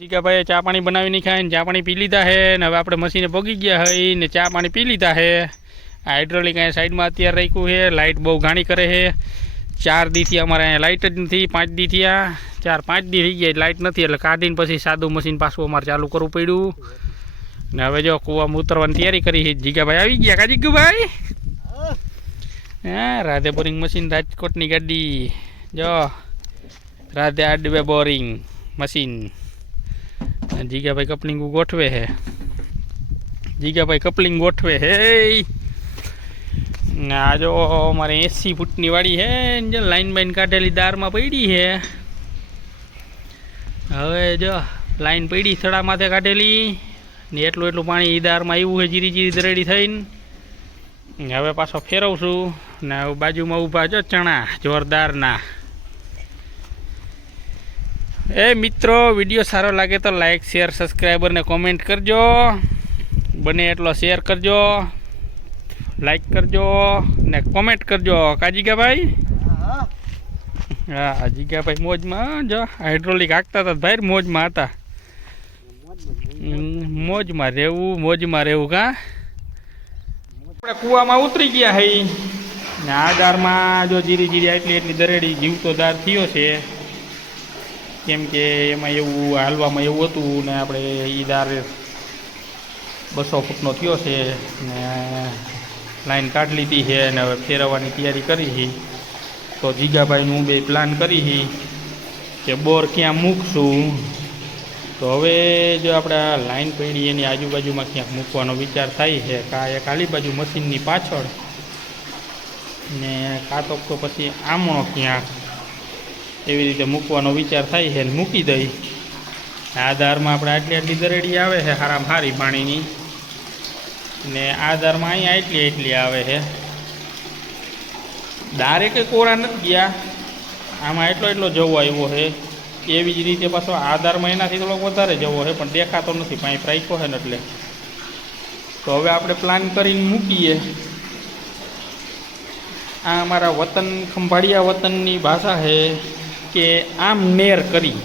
જીકા ભાઈ ચા પાણી બનાવી નહીં ખાય ને ચા પાણી પી લીધા છે ને હવે આપણે મશીને પગી ગયા હોય ને ચા પાણી પી લીધા છે. આ હાઇડ્રોલિક અહીંયા સાઈડમાં અત્યારે રાખ્યું છે. લાઇટ બહુ ઘાણી કરે છે. 4 દીથી અમારે અહીંયા લાઇટ જ નથી. 5 દી થયા, 4-5 દી થઈ ગયા લાઇટ નથી એટલે કાઢીને પછી સાદું મશીન પાછું અમારે ચાલુ કરવું પડ્યું. ને હવે જો કૂવામાં ઉતરવાની તૈયારી કરી છે. જીગાભાઈ આવી ગયા કા જીગુભાઈ? હા, રાધે બોરિંગ મશીન રાજકોટની ગાડી જો રાધે આડવે બોરિંગ મશીન. જીગાભાઈ કપલિંગ ગોઠવે છે. જીગાભાઈ કપલિંગ ગોઠવે હે. આ જો અમારે 80 ફૂટની વાડી છે. જે લાઈન બાઈન કાઢેલી દારમાં પડી છે. હવે જો લાઈન પડી થડા માથે કાઢેલી ને એટલું પાણી દારમાં આવ્યું છે જીરી જીરી દરેડી થઈને. હવે પાછો ફેરવશું ને બાજુમાં ઊભા જો ચણા જોરદારના. એ મિત્રો, વિડીયો સારો લાગે તો લાઈક શેર સબસ્ક્રાઈબર ને કોમેન્ટ કરજો. બને એટલો શેર કરજો, લાઈક કરજો ને કોમેન્ટ કરજો. કા જીગાભાઈ? હા, જીગાભાઈ મોજમાં. જો હાઇડ્રોલિક હાંકતા હતા ભાઈ, મોજમાં હતા. મોજમાં રહેવું કા. આપણે કૂવામાં ઉતરી ગયા હઈ ને આ દારમાં જો જીરી જીરી એટલી દરેડી જીવતો દાર થયો છે. કેમ કે એમાં એવું હાલવામાં એવું હતું ને આપણે એ દાર 200 ફૂટનો થયો છે ને લાઈન કાઢી લીધી છે ને હવે ફેરવવાની તૈયારી કરી છે. તો જીગાભાઈનું બે પ્લાન કરી છે કે બોર ક્યાં મૂકશું. તો હવે જો આપણે લાઈન પડી એની આજુબાજુમાં ક્યાંક મૂકવાનો વિચાર થાય છે. કાં એક આલી બાજુ મશીનની પાછળ ને કાં તો પછી આમણો ક્યાંક એવી રીતે મૂકવાનો વિચાર થાય છે ને મૂકી દઈ. આ દારમાં આપણે આટલી દરેડી આવે છે હારામાં હારી પાણીની ને આ દારમાં અહીંયા એટલી આવે છે. દારે કંઈ કોરા નથી ગયા. આમાં એટલો જવો આવ્યો છે. એવી જ રીતે પાછો આ દારમાં એનાથી થોડોક વધારે જવો છે પણ દેખાતો નથી. પાઇપ રાખ્યો છે ને એટલે. તો હવે આપણે પ્લાન કરીને મૂકીએ. આ અમારા વતન ખંભાળિયા વતનની ભાષા છે કે આમ નેર કરી.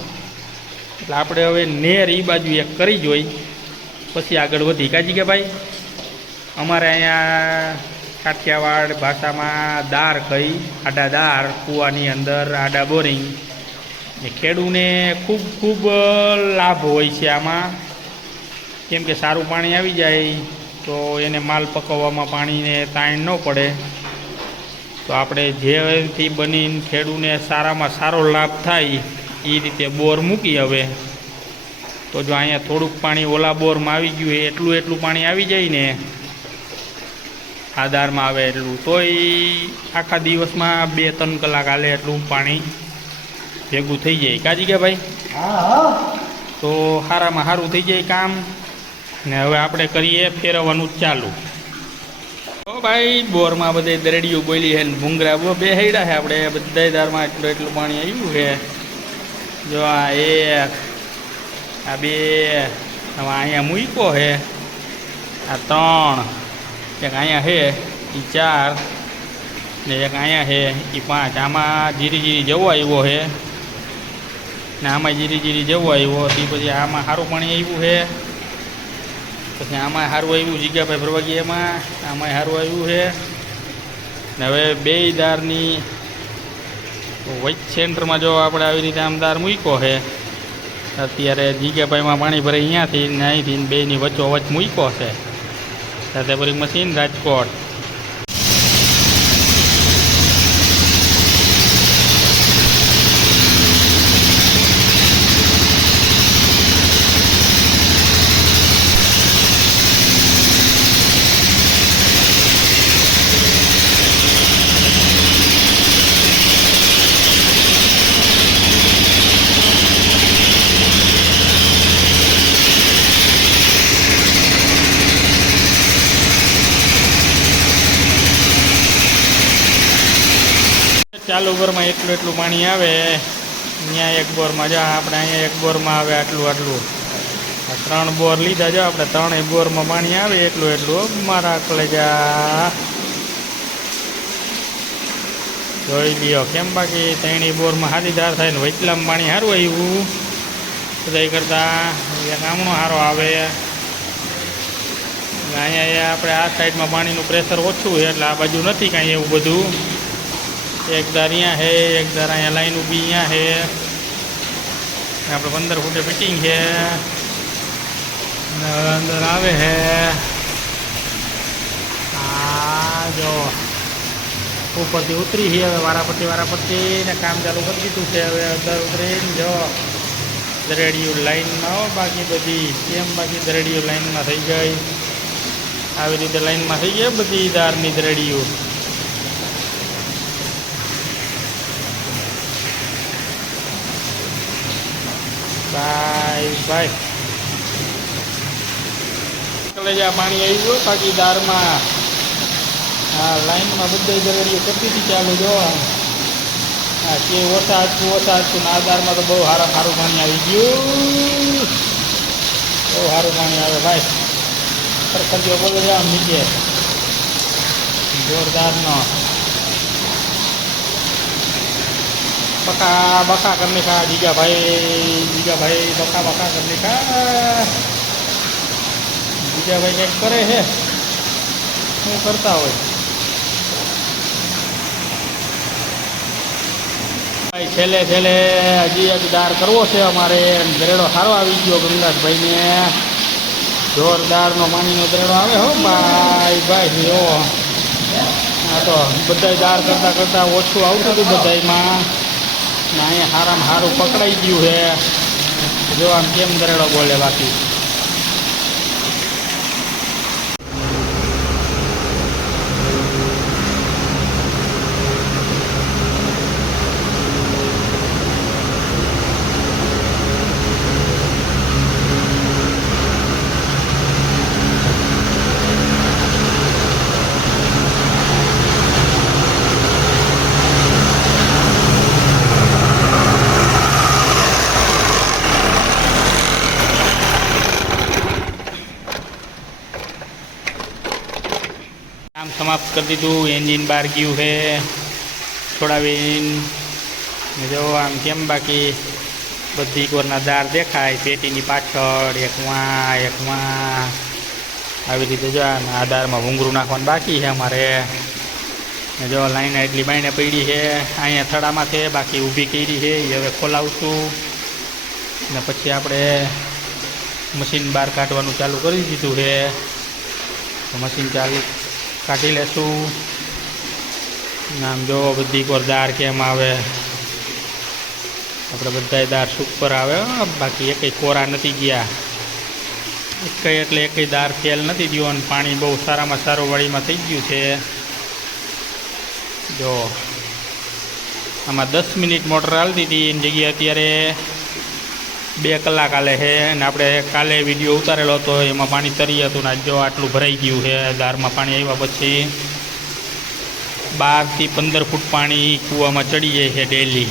એટલે આપણે હવે નેર એ બાજુ એક કરી જોઈ પછી આગળ વધી. કાજી કે ભાઈ અમારે અહીંયા કાઠિયાવાડ ભાષામાં દાર કહી, આડા દાર, કૂવાની અંદર આડા બોરિંગ. ને ખેડૂને ખૂબ લાભ હોય છે આમાં. કેમ કે સારું પાણી આવી જાય તો એને માલ પકવવામાં પાણીને તાણ ન પડે. તો આપણે જેથી બનીને ખેડૂને સારામાં સારો લાભ થાય એ રીતે બોર મૂકી. હવે તો જો અહીંયા થોડુંક પાણી ઓલા બોરમાં આવી ગયું હોય એટલું પાણી આવી જાય ને આધારમાં આવે એટલું તોય આખા દિવસમાં 2-3 કલાક હાલે એટલું પાણી ભેગું થઈ જાય. કાજી કે ભાઈ? તો સારામાં સારું થઈ જાય કામ. ને હવે આપણે કરીએ ફેરવવાનું ચાલુ. ભાઈ બોરમાં બધે દરેડીઓ બોલી છે ને ભૂંગરા બે હૈડા છે. આપણે બધા દારમાં એટલું પાણી આવ્યું છે. જો આ 1, આ 2, હવે અહીંયા મૂકો છે. આ 3, એક અહીંયા છે એ 4 ને એક અહીંયા છે એ 5. આમાં જીરી જીરી જવો આવ્યો છે ને આમાં જીરી જીરી જવો આવ્યો. તે પછી આમાં સારું પાણી આવ્યું છે. પછી આમાં સારું આવ્યું જીગાભાઈ ભરવા ગયા એમાં. આમાં સારું આવ્યું છે ને હવે બે દારની વચ સેન્ટરમાં જો આપણે આવી રીતે આમ દાર મૂક્યો છે. અત્યારે જીગાભાઈમાં પાણી ભરે અહીંયાથી ને અહીંથી બેની વચ્ચોવચ મૂક્યો છે. સાથે બોરિંગ મશીન રાજકોટ. ચાલુ બોરમાં એટલું પાણી આવે. અહીંયા એક બોરમાં જો આપણે અહીંયા એક બોરમાં આવે આટલું. 3 બોર લીધા જો આપણે 3 બોરમાં પાણી આવે એટલું. મારા કલેજા જોઈ લ્યો કેમ. બાકી 3 બોરમાં સાદી ધાર થાય ને વચલામાં પાણી સારું આવ્યું બધા કરતાં ગામનો સારો આવે. અહીંયા આપણે આ સાઈડમાં પાણીનું પ્રેશર ઓછું છે એટલે આ બાજુ નથી કાંઈ એવું બધું. એક ધાર અહીંયા છે, એક ધાર અહીંયા લાઈન ઊભી અહીંયા છે. આપણે 15 ફૂટે ફિટિંગ છે. અંદર આવે છે આ જો ઉપરથી ઉતરી છે. હવે વારાપટ્ટી ને કામ ચાલુ કરી દીધું છે. હવે અંદર ઉતરીને જો દરેડિયું લાઈનમાં બાકી બધી કેમ બાકી દરેડિયું લાઈનમાં થઈ ગઈ. આવી રીતે લાઈનમાં થઈ જાય બધી દારની દરેડિયું. ભાઈ કલેજા પાણી આવી ગયું બાકી દારમાં. હા લાઈનમાં બધા દરેડિયું કરતી હતી ચાલુ જો. હા કે ઓછા હતું આ દારમાં તો બહુ સારું પાણી આવી ગયું. બહુ સારું પાણી આવે ભાઈ. ખર્ચો બોલો જાવ નીચે જોરદારનો બકા કરી ખા જીગાભાઈ બકા કરી ખા. જીગાભાઈ કંઈક કરે છે, શું કરતા હોય ભાઈ. છેલ્લે હજી એક દાર કરવો છે અમારે. દરેડો સારો આવી ગયો ગંગાસભાઈને. જોરદારનો પાણીનો દરેડો આવે હો ભાઈ જો. હા તો બધા દાર કરતાં ઓછું આવતું હતું બધામાં. અહીંયા સારામાં સારું પકડાઈ ગયું છે. જો આમ કેમ દરેડો બોલે બાકી. કામ સમાપ્ત કરી દીધું. એન્જિન બહાર ગયું છે છોડાવીને જો આમ કેમ બાકી બધી કોરના દાર દેખાય. પેટીની પાછળ એકમાં આવી રીતે જો આ દારમાં ભૂંગળું નાખવાનું બાકી છે અમારે. જો લાઈન એટલી બાઈને પડી છે. અહીંયા થડામાં છે બાકી ઊભી કરી છે એ હવે ખોલાવશું ને પછી આપણે મશીન બહાર કાઢવાનું ચાલુ કરી દીધું છે. તો મશીન ચાલુ કાઢી લેશું. આમ જો બધી કોર દાર કેમ આવે. આપણે બધા દાર સુપર આવે બાકી એકય કોરા નથી ગયા. એકય દાર ફેલ નથી ગયો અને પાણી બહુ સારામાં સારું વાળીમાં થઈ ગયું છે. જો આમાં 10 મિનિટ મોટર હાલતી હતી એની જગ્યાએ અત્યારે 2 કલાક હાલે છે. અને આપણે કાલે વિડીયો ઉતારેલો હતો એમાં પાણી તરી હતું ને જો આટલું ભરાઈ ગયું છે. દારમાં પાણી આવ્યા પછી 12 થી 15 ફૂટ પાણી કૂવામાં ચડી જાય છે ડેલી.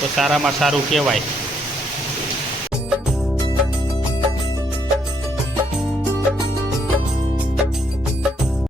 તો સારામાં સારું કહેવાય.